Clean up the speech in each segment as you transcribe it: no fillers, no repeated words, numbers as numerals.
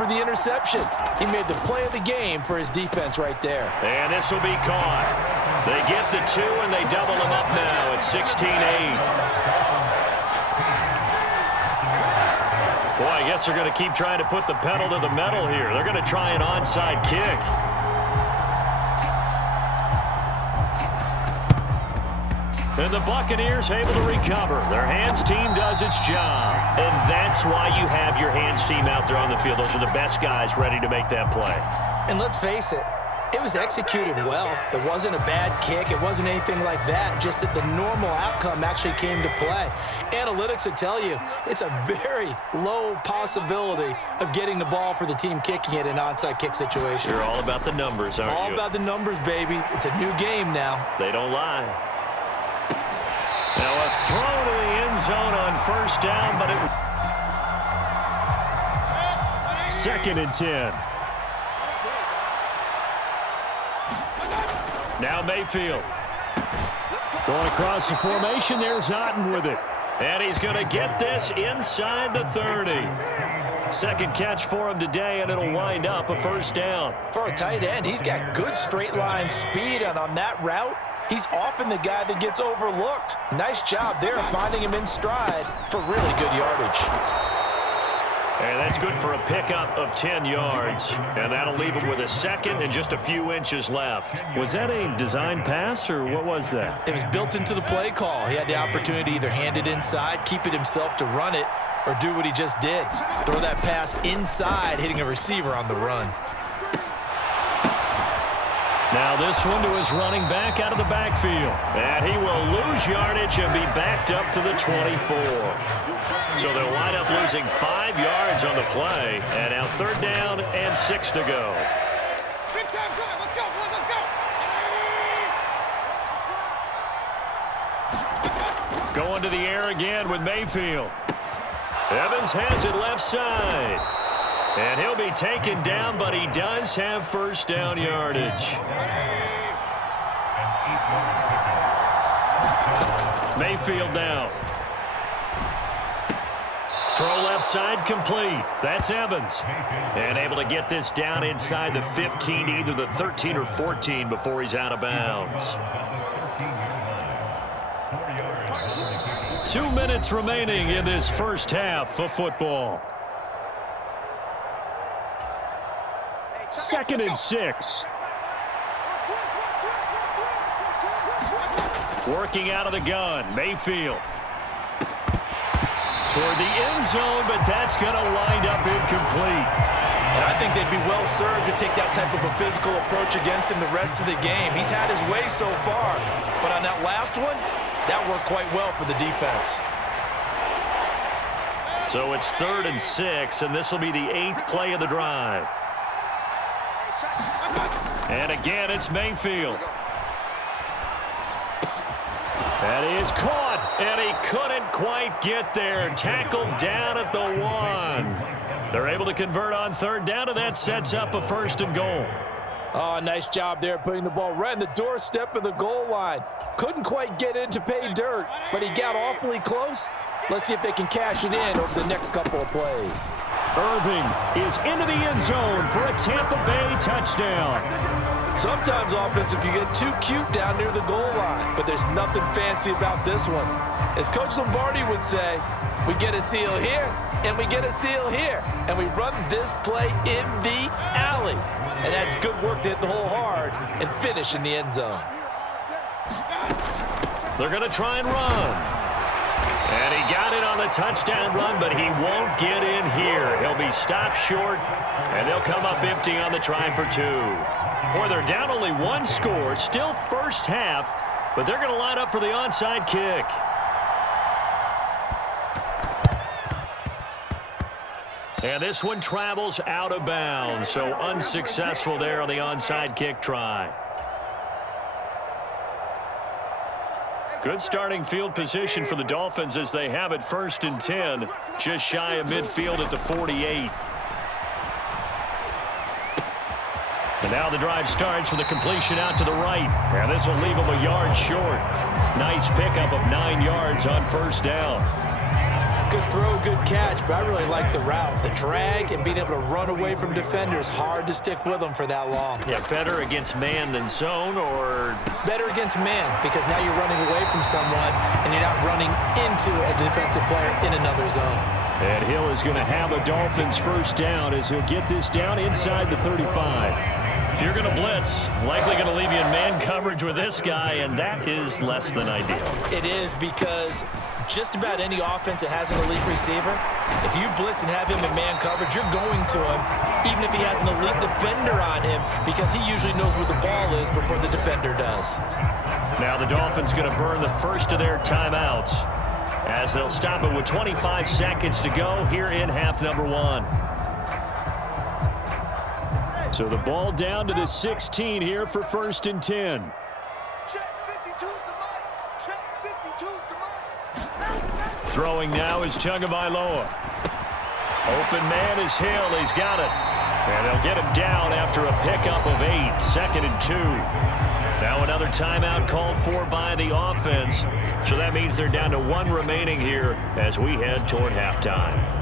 for the interception. He made the play of the game for his defense right there. And this will be caught. They get the 2, and they double them up now at 16-8. Boy, I guess they're going to keep trying to put the pedal to the metal here. They're going to try an onside kick. And the Buccaneers able to recover. Their hands team does its job. And that's why you have your hands team out there on the field. Those are the best guys ready to make that play. And let's face it, it was executed well. It wasn't a bad kick. It wasn't anything like that. Just that the normal outcome actually came to play. Analytics will tell you it's a very low possibility of getting the ball for the team kicking it in an onside kick situation. You're all about the numbers, aren't you? All about the numbers, baby. It's a new game now. They don't lie. Now a throw to the end zone on first down, but it... 2nd and 10. Now Mayfield. Going across the formation, there's Otten with it. And he's going to get this inside the 30. Second catch for him today, and it'll wind up a first down. For a tight end, he's got good straight line speed, and on that route, he's often the guy that gets overlooked. Nice job there finding him in stride for really good yardage. And that's good for a pickup of 10 yards. And that'll leave him with a second and just a few inches left. Was that a design pass, or what was that? It was built into the play call. He had the opportunity to either hand it inside, keep it himself to run it, or do what he just did. Throw that pass inside, hitting a receiver on the run. Now this one to his running back out of the backfield. And he will lose yardage and be backed up to the 24. So they'll wind up losing 5 yards on the play. And now 3rd down and 6 to go. Going to the air again with Mayfield. Evans has it left side. And he'll be taken down, but he does have first down yardage. Mayfield now. Throw left side complete. That's Evans. And able to get this down inside the 15, either the 13 or 14 before he's out of bounds. 2 minutes remaining in this first half of football. 2nd and 6. Working out of the gun, Mayfield. Toward the end zone, but that's going to wind up incomplete. And I think they'd be well served to take that type of a physical approach against him the rest of the game. He's had his way so far, but on that last one, that worked quite well for the defense. So it's 3rd and 6, and this will be the 8th play of the drive. And again, it's Mayfield. That is caught, and he couldn't quite get there. Tackled down at the 1. They're able to convert on 3rd down, and that sets up a 1st and goal. Oh, nice job there putting the ball right in the doorstep of the goal line. Couldn't quite get in to pay dirt, but he got awfully close. Let's see if they can cash it in over the next couple of plays. Irving is into the end zone for a Tampa Bay touchdown. Sometimes offenses can get too cute down near the goal line, but there's nothing fancy about this one. As Coach Lombardi would say, we get a seal here, and we get a seal here, and we run this play in the alley. And that's good work to hit the hole hard and finish in the end zone. They're going to try and run. And he got it on the touchdown run, but he won't get in here. He'll be stopped short, and they'll come up empty on the try for 2. Boy, they're down only 1 score, still first half, but they're going to line up for the onside kick. And this one travels out of bounds, so unsuccessful there on the onside kick try. Good starting field position for the Dolphins as they have it 1st and 10, just shy of midfield at the 48. And now the drive starts with a completion out to the right. And this will leave him a yard short. Nice pickup of 9 yards on 1st down. Good throw, good catch, but I really like the route. The drag and being able to run away from defenders, hard to stick with them for that long. Yeah, better against man than zone, or? Better against man, because now you're running away from someone and you're not running into a defensive player in another zone. And Hill is going to have a Dolphins first down as he'll get this down inside the 35. If you're going to blitz, likely going to leave you in man coverage with this guy, and that is less than ideal. It is, because just about any offense that has an elite receiver, if you blitz and have him in man coverage, you're going to him, even if he has an elite defender on him, because he usually knows where the ball is before the defender does. Now the Dolphins going to burn the first of their timeouts as they'll stop it with 25 seconds to go here in half number one. So the ball down to the 16 here for 1st and 10. Throwing now is Tagovailoa. Open man is Hill. He's got it. And they'll get him down after a pickup of 8. 2nd and 2. Now another timeout called for by the offense. So that means they're down to 1 remaining here as we head toward halftime.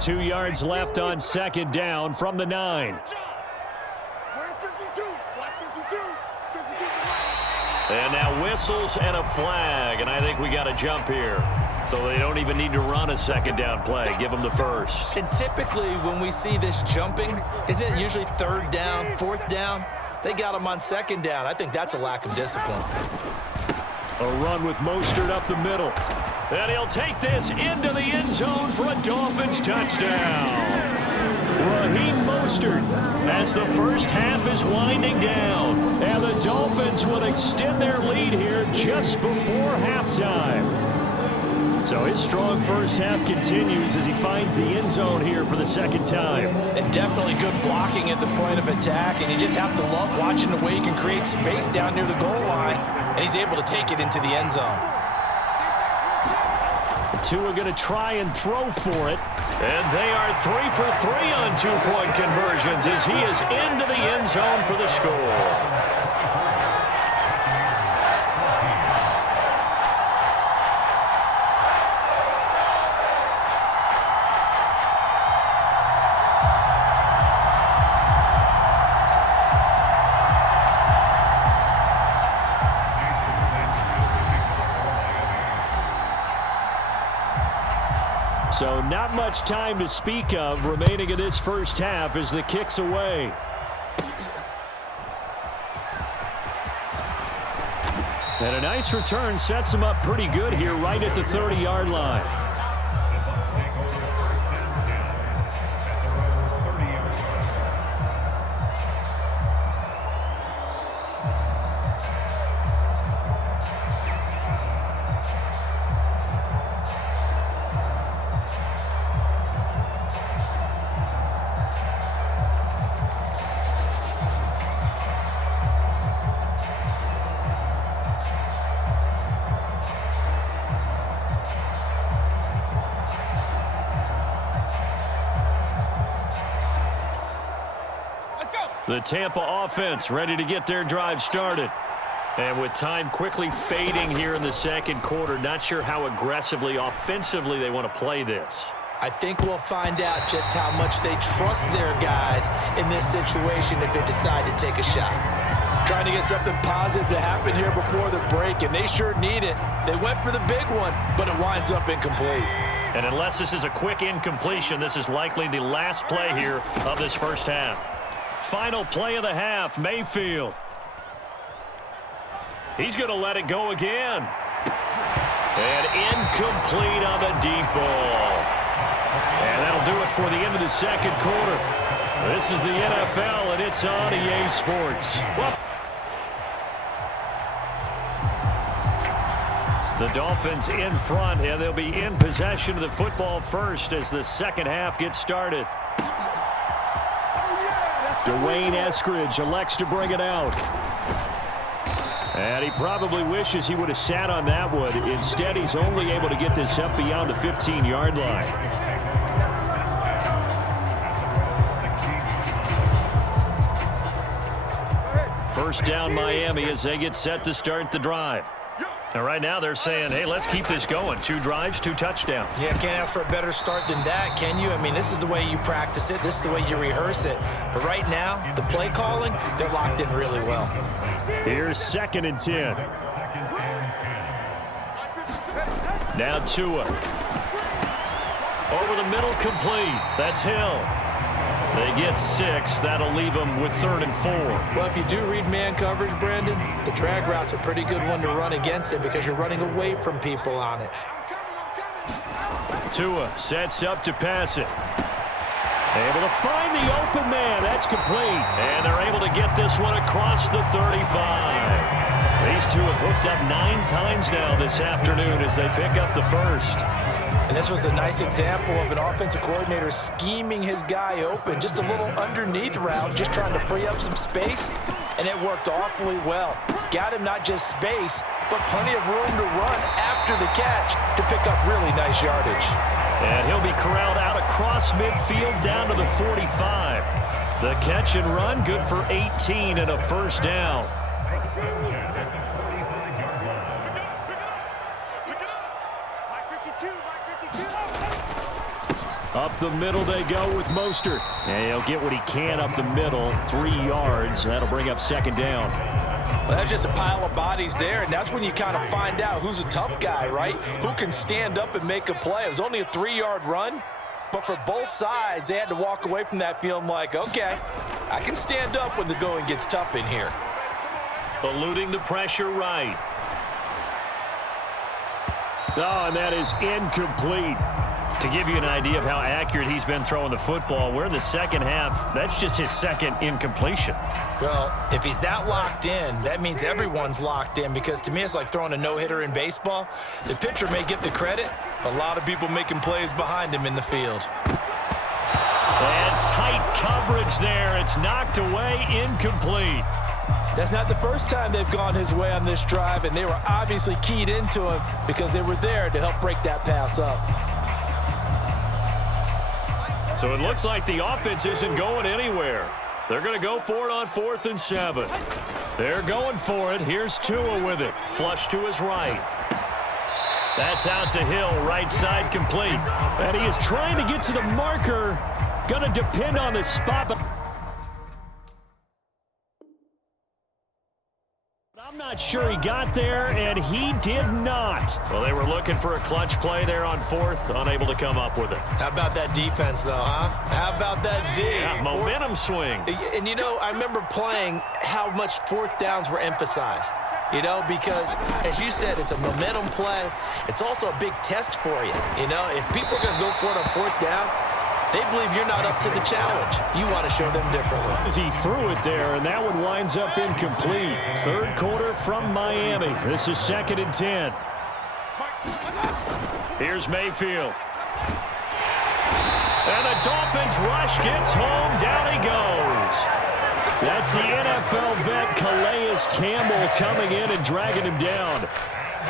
Two yards left on 2nd down from the 9. And now whistles and a flag, and I think we got a jump here. So they don't even need to run a 2nd down play. Give them the first. And typically when we see this jumping, isn't it usually 3rd down, 4th down? They got them on 2nd down. I think that's a lack of discipline. A run with Mostert up the middle. And he'll take this into the end zone for a Dolphins touchdown. Raheem Mostert as the first half is winding down. And the Dolphins will extend their lead here just before halftime. So his strong first half continues as he finds the end zone here for the 2nd time. And definitely good blocking at the point of attack. And you just have to love watching the way he can create space down near the goal line. And he's able to take it into the end zone. Tua going to try and throw for it. And they are 3 for 3 on 2-point conversions as he is into the end zone for the score. So not much time to speak of remaining in this first half as the kick's away. And a nice return sets him up pretty good here right at the 30-yard line. The Tampa offense ready to get their drive started. And with time quickly fading here in the 2nd quarter, not sure how aggressively, offensively they want to play this. I think we'll find out just how much they trust their guys in this situation if they decide to take a shot. Trying to get something positive to happen here before the break, and they sure need it. They went for the big one, but it winds up incomplete. And unless this is a quick incompletion, this is likely the last play here of this first half. Final play of the half, Mayfield. He's going to let it go again. And incomplete on the deep ball. And that'll do it for the end of the 2nd quarter. This is the NFL, and it's on EA Sports. Well, the Dolphins in front, and they'll be in possession of the football first as the 2nd half gets started. Dwayne Eskridge elects to bring it out. And he probably wishes he would have sat on that one. Instead, he's only able to get this up beyond the 15-yard line. First down Miami as they get set to start the drive. And right now they're saying, hey, let's keep this going. 2 drives, 2 touchdowns. Yeah, can't ask for a better start than that, can you? I mean, this is the way you practice it. This is the way you rehearse it. But right now, the play calling, they're locked in really well. Here's 2nd and 10. Now Tua. Over the middle, complete. That's Hill. They get 6. That'll leave them with 3rd and 4. Well, if you do read man coverage, Brandon, the drag route's a pretty good one to run against it because you're running away from people on it. Tua sets up to pass it. Able to find the open man. That's complete. And they're able to get this one across the 35. These two have hooked up 9 times now this afternoon as they pick up the first. And this was a nice example of an offensive coordinator scheming his guy open. Just a little underneath route, just trying to free up some space, and it worked awfully well. Got him not just space, but plenty of room to run after the catch to pick up really nice yardage. And he'll be corralled out across midfield down to the 45. The catch and run, good for 18 and a first down. Up the middle they go with Mostert. And he'll get what he can up the middle, 3 yards. That'll bring up 2nd down. Well, that's just a pile of bodies there, and that's when you kind of find out who's a tough guy, right? Who can stand up and make a play. It was only a 3-yard run, but for both sides, they had to walk away from that feeling like, okay, I can stand up when the going gets tough in here. Eluding the pressure right. Oh, and that is incomplete. To give you an idea of how accurate he's been throwing the football, we're in the second half. That's just his 2nd incompletion. Well, if he's that locked in, that means everyone's locked in, because to me it's like throwing a no-hitter in baseball. The pitcher may get the credit, a lot of people making plays behind him in the field. And tight coverage there. It's knocked away, incomplete. That's not the first time they've gone his way on this drive, and they were obviously keyed into him because they were there to help break that pass up. So it looks like the offense isn't going anywhere. They're going to go for it on 4th and 7. They're going for it. Here's Tua with it. Flush to his right. That's out to Hill, right side complete. And he is trying to get to the marker. Going to depend on the spot, but I'm not sure he got there, and he did not. Well, they were looking for a clutch play there on 4th, unable to come up with it. How about that defense, though, huh? How about that D? Yeah, momentum swing. And, you know, I remember playing how much 4th downs were emphasized, you know, because, as you said, it's a momentum play. It's also a big test for you, you know. If people are going to go for it on 4th down, they believe you're not up to the challenge. You want to show them differently. As he threw it there, and that one winds up incomplete. 3rd quarter from Miami. This is 2nd and 10. Here's Mayfield. And the Dolphins rush gets home. Down he goes. That's the NFL vet Calais Campbell coming in and dragging him down.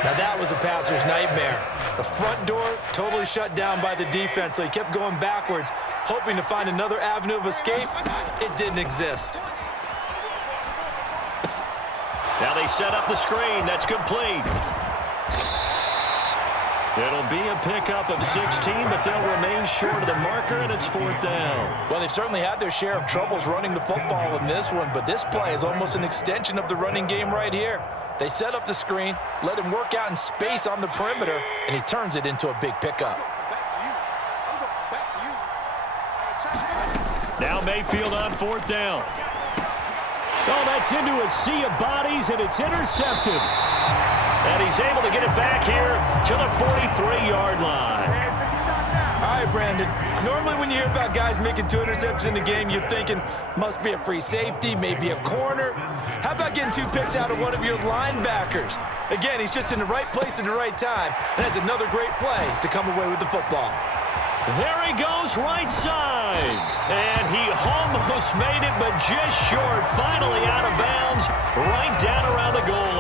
Now that was a passer's nightmare. The front door totally shut down by the defense, so he kept going backwards, hoping to find another avenue of escape. It didn't exist. Now they set up the screen. That's complete. It'll be a pickup of 16, but they'll remain short of the marker, and it's 4th down. Well, they've certainly had their share of troubles running the football in this one, but this play is almost an extension of the running game right here. They set up the screen, let him work out in space on the perimeter, and he turns it into a big pickup. Now Mayfield on 4th down. Oh, that's into a sea of bodies, and it's intercepted. And he's able to get it back here to the 43-yard line. All right, Brandon. Normally when you hear about guys making 2 interceptions in the game, you're thinking must be a free safety, maybe a corner. How about getting 2 picks out of one of your linebackers? Again, he's just in the right place at the right time, and that's another great play to come away with the football. There he goes, right side. And he almost made it, but just short. Finally out of bounds, right down around the goal